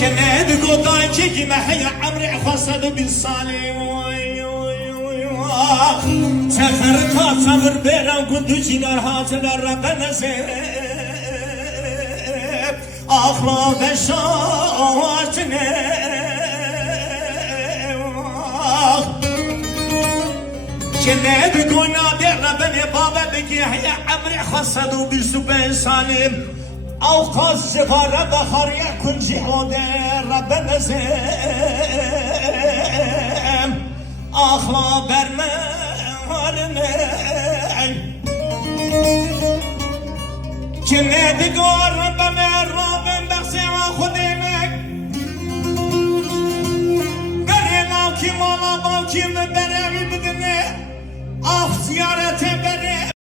كناد قطاي كي محيا عمري خصد بالصالي سفرت سفر بيرا قد جنار هاتنا ربنا زيب أخلا بشاشنا كناد قلنا دير ربنا بابا بكي هيا عمري خصد بالسبين سالم او قاز زفاره بخار يكون جهاده ربنا زم اخلا برمالنا كنا دقار ربنا رابن بخسي وخدينك برينا كي مالا باكي مبرامي بدني اخ زيارته